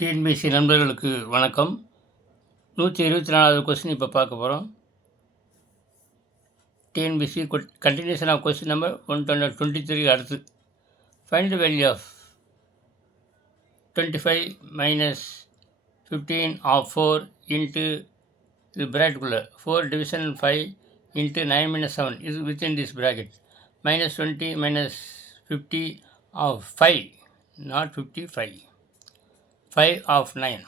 TNPSC நண்பர்களுக்கு வணக்கம். 124வது question இப்போ பார்க்க போகிறோம். TNPSC continuation of question number 123 அடுத்து. Find the value of 25 minus 15 of 4 into இது ப்ராக்கெட்டுக்குள்ளே 4 division 5 into 9 minus 7 is within this bracket. Minus 20 minus 50 of 5, not 55. 5 of 9.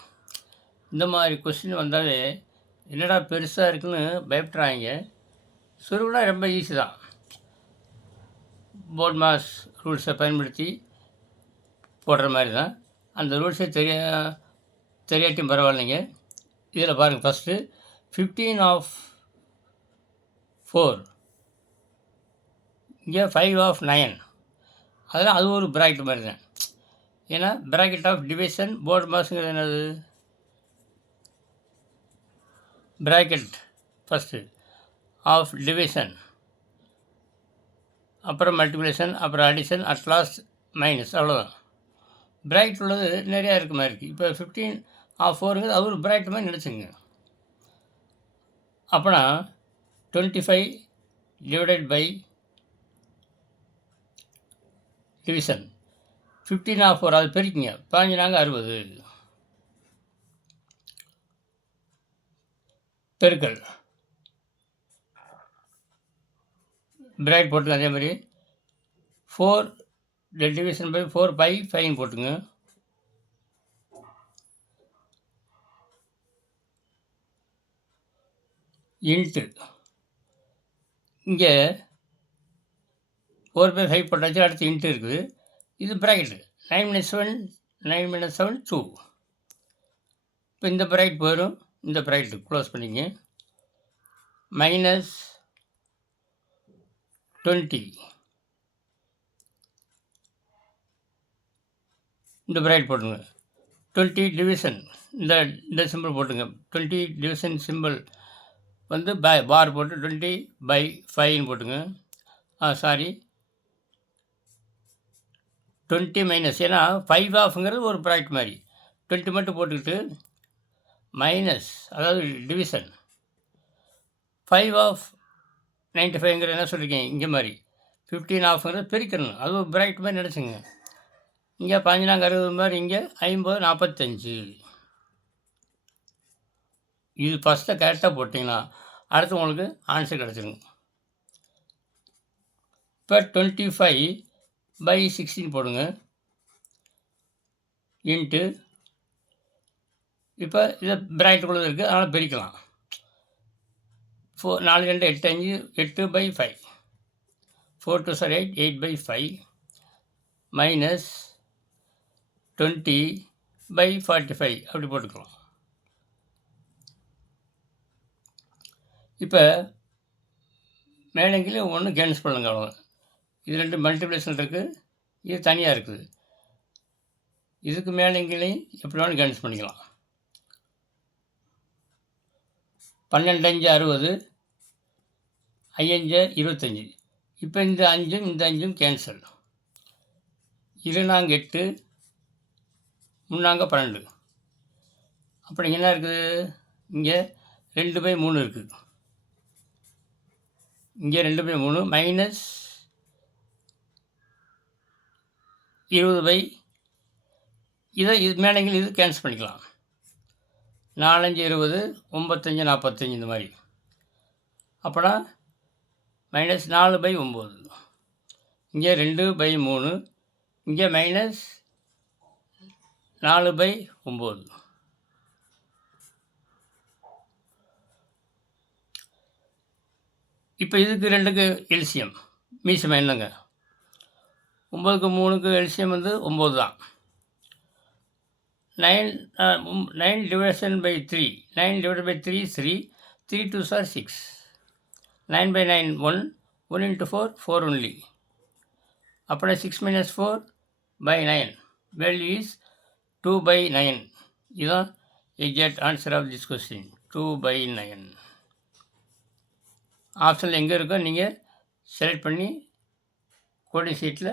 இந்த மாதிரி கொஸ்டின் வந்தாலே என்னடா பெருசாக இருக்குன்னு பயப்படுறாங்க. சுருவினா ரொம்ப ஈஸி தான். போர்ட் மாஸ் ரூல்ஸை பயன்படுத்தி போடுற மாதிரி தான். அந்த ரூல்ஸே தெரியாட்டியும் பரவாயில்லைங்க. இதில் பாருங்கள், ஃபஸ்ட்டு 15 of 4, இங்கே 5 of 9. அதெல்லாம் அது ஒரு ப்ராக்கெட் மாதிரி தான். ஏன்னா ப்ராக்கெட் ஆஃப் டிவிஷன் போர்ட் மாஸுங்கிறது என்னது? ப்ராக்கெட் ஃபஸ்ட்டு ஆஃப் டிவிஷன், அப்புறம் மல்டிப்ளிகேஷன், அப்புறம் அடிஷன், அட் லாஸ்ட் மைனஸ், அவ்வளோதான். ப்ராக்கெட் உள்ளது நிறையா இருக்க மாதிரி இருக்குது. இப்போ 15 of 4ங்கிறது அது ஒரு ப்ராக்கெட் மாதிரி நினச்சிங்க. அப்போனா 25 டிவைடட் பை டிவிஷன் 15 of 4, அது பெருக்கிங்க, 15 60 பெருக்கல் பிராக்கெட் போட்டுங்க. அதே மாதிரி 4 டிவிஷன் பை 4 பை 5 போட்டுங்க. இன்ட்டு இங்கே 4 பை 5 போட்டாச்சு. அடுத்து இன்ட்டு இருக்குது. இது ப்ராக்கெட்டு 9 minus 7 9 minus 7 2. இப்போ இந்த ப்ராக்கெட் போயிடும், இந்த ப்ராக்கெட்டு க்ளோஸ் பண்ணிங்க. மைனஸ் 20, இந்த ப்ராக்கெட் போட்டுங்க. 20 டிவிஷன், இந்த சிம்பிள் போட்டுங்க. 20 டிவிஷன் சிம்பிள் வந்து பார் போட்டு 20 by 5 போட்டுங்க. சாரி 20 மைனஸ், ஏன்னா 5 ஆஃப்ங்கிறது ஒரு ப்ராக்கெட் மாதிரி. 20 மட்டும் போட்டுக்கிட்டு மைனஸ், அதாவது டிவிஷன் 5 of 95ங்கிற என்ன சொல்லியிருக்கேன் இங்கே மாதிரி. 15 ஆஃப்ங்கிறது பிரிக்கணும், அது ஒரு ப்ராக்கெட் மாதிரி நினச்சிங்க. இங்கே 15 60 மாதிரி, இங்கே 50 45. இது ஃபஸ்ட்டை கரெக்டாக போட்டிங்கன்னா அடுத்து உங்களுக்கு ஆன்சர் கிடச்சிருங்க. இப்போ 25 by 16 போடுங்க. இன்ட்டு இப்போ இதை ப்ராக்கெட்டுக்குள்ளே இருக்குது, அதனால் பிரிக்கலாம். 4 2 8 5 8 by 5, 4 2 8 8 by 5 மைனஸ் 20 by 45 அப்படி போட்டுக்கலாம். இப்போ மேலங்கிலே ஒன்று கேன்சல் பண்ணுங்க, அவ்வளோ. இது 2 மல்டிப்ளிகேஷன் இருக்குது, இது தனியாக இருக்குது. இதுக்கு மேலங்கிலையும் எப்படி வேணும் கேன்சல் பண்ணிக்கலாம். 12 5 60, 5 25. இப்போ இந்த 5ம் இந்த 5ம் கேன்சல். 2 8 3 12. அப்படி என்ன இருக்குது? இங்கே 2 by 3 இருக்குது. இங்கே 2 by 3 மைனஸ் 20 by இது மேலங்கில் இது கேன்சல் பண்ணிக்கலாம். 4 5 20, 9 5 45 இந்த மாதிரி. அப்போனா மைனஸ் 4 by 9. இங்கே 2 by 3, இங்கே மைனஸ் 4 by 9. இப்போ இதுக்கு 2க்கு எல்சியம் மீசம் என்னங்க? 9க்கு 3க்கு எல்சியம் வந்து 9 தான். 9 division by 3, 9 divided by 3 is 3, 3 2s are 6. 9 by 9 1, 1 into 4 4 only. அப்போ 6 minus 4 by 9, value is 2 by 9. இதுதான் exact answer of this question, 2 by 9. ஆப்ஷனில் எங்கே இருக்கோ நீங்கள் செலக்ட் பண்ணி கோடி சீட்டில்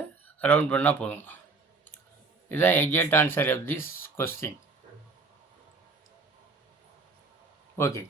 ரவுண்ட் பண்ணால் போதும். இதுதான் exact answer of this question. Okay.